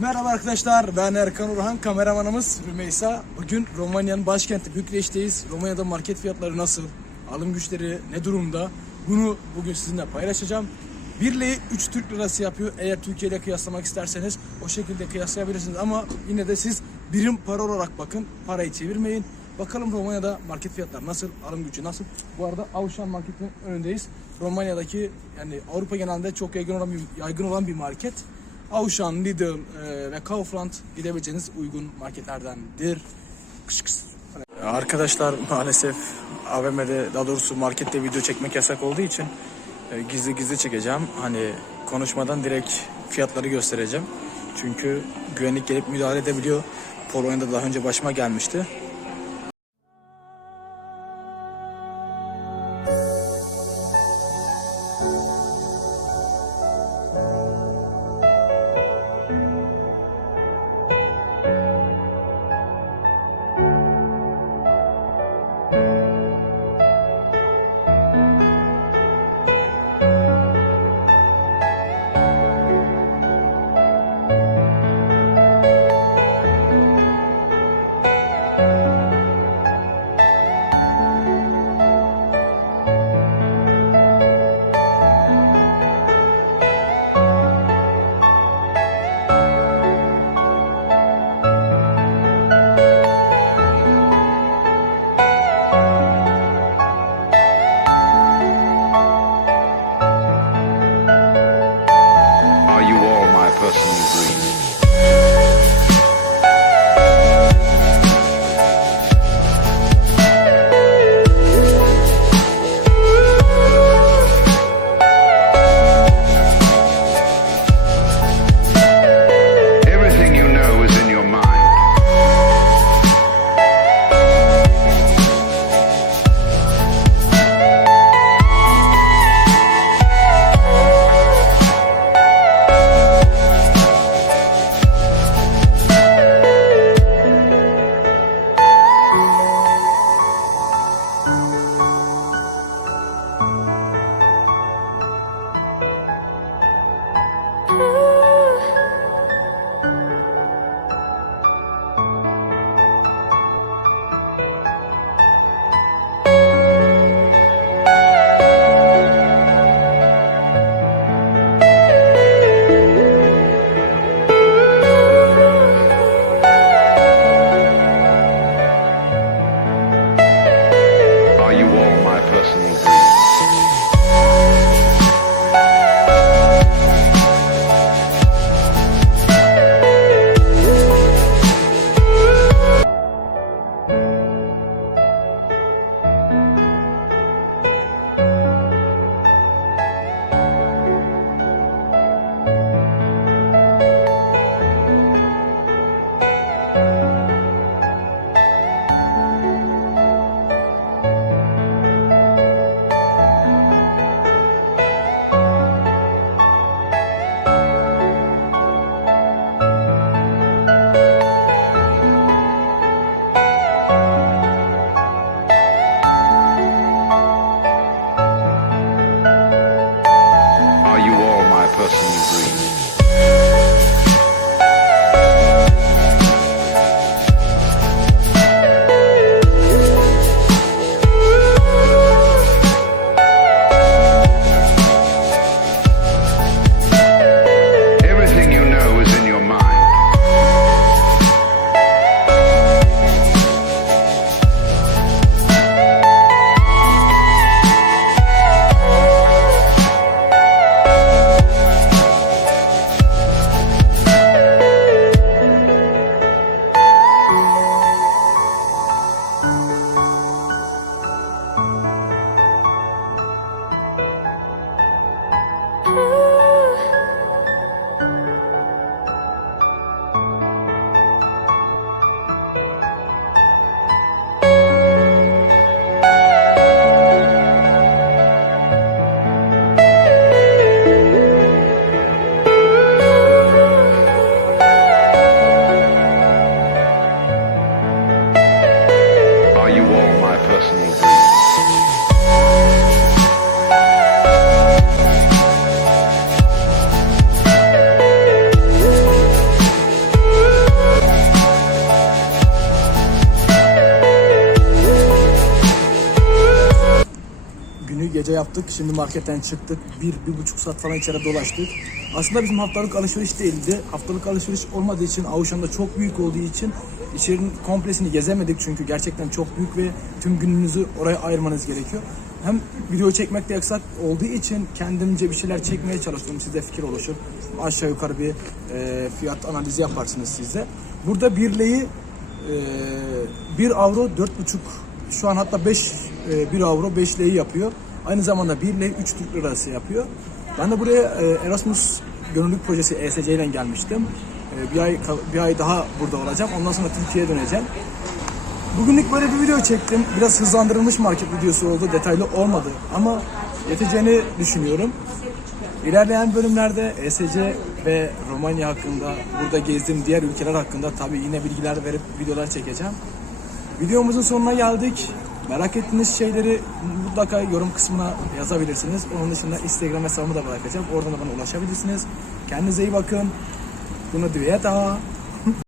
Merhaba arkadaşlar, ben Erkan Urhan, kameramanımız Rümeysa. Bugün Romanya'nın başkenti Bükreş'teyiz. Romanya'da market fiyatları nasıl, alım güçleri ne durumda? Bunu bugün sizinle paylaşacağım. 1 ile 3 Türk lirası yapıyor. Eğer Türkiye ile kıyaslamak isterseniz o şekilde kıyaslayabilirsiniz. Ama yine de siz birim para olarak bakın, parayı çevirmeyin. Bakalım Romanya'da market fiyatları nasıl, alım gücü nasıl? Bu arada Avşan Market'in önündeyiz. Romanya'daki yani Avrupa genelinde çok yaygın olan bir, yaygın olan bir market. Auchan, Lidl e, ve Kaufland gidebileceğiniz uygun marketlerdendir. Kış kış. Arkadaşlar maalesef AVM'de daha doğrusu markette video çekmek yasak olduğu için e, gizli gizli çekeceğim. Hani konuşmadan direkt fiyatları göstereceğim. Çünkü güvenlik gelip müdahale edebiliyor. Polonya'da daha önce başıma gelmişti. Yeah. Gece yaptık. Şimdi marketten çıktık. Bir, bir buçuk saat falan içeri dolaştık. Aslında bizim haftalık alışveriş değildi. Haftalık alışveriş olmadığı için, Avuşan da çok büyük olduğu için içerinin komplesini gezemedik çünkü gerçekten çok büyük ve tüm gününüzü oraya ayırmanız gerekiyor. Hem video çekmek de yasak olduğu için kendimce bir şeyler çekmeye çalıştım. Size fikir oluşur. Aşağı yukarı bir e, fiyat analizi yaparsınız siz de. Burada birleği e, 1 avro 4,5 şu an hatta 5 e, 1 avro 5 leyi yapıyor. Aynı zamanda 1 lei 3 Türk lirası yapıyor. Ben de buraya e, Erasmus gönüllülük projesi ESC ile gelmiştim. E, bir ay bir ay daha burada olacağım. Ondan sonra Türkiye'ye döneceğim. Bugünlük böyle bir video çektim. Biraz hızlandırılmış market videosu oldu. Detaylı olmadı ama yeteceğini düşünüyorum. İlerleyen bölümlerde ESC ve Romanya hakkında, burada gezdiğim diğer ülkeler hakkında tabii yine bilgiler verip videolar çekeceğim. Videomuzun sonuna geldik. Merak ettiğiniz şeyleri mutlaka yorum kısmına yazabilirsiniz. Onun dışında Instagram hesabımı da bırakacağım. Oradan da bana ulaşabilirsiniz. Kendinize iyi bakın. Bunu düğeye daha.